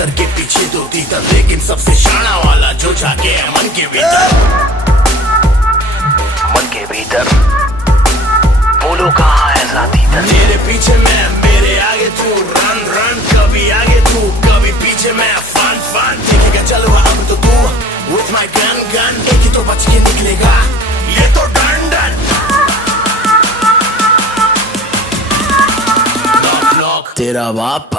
तीतर के पीछे दो तीतर, लेकिन सबसे शाना वाला जो जाके है मन के भीतर। मन के भीतर बोलो कहाँ है साथी तर। तेरे पीछे मैं, मेरे आगे तू, रन रन, कभी आगे तू कभी पीछे मैं, फन फन देखेगा चलो अब तो तू, with my gun gun एक ही तो बच के निकलेगा, ये तो डन डन। तेरा बाप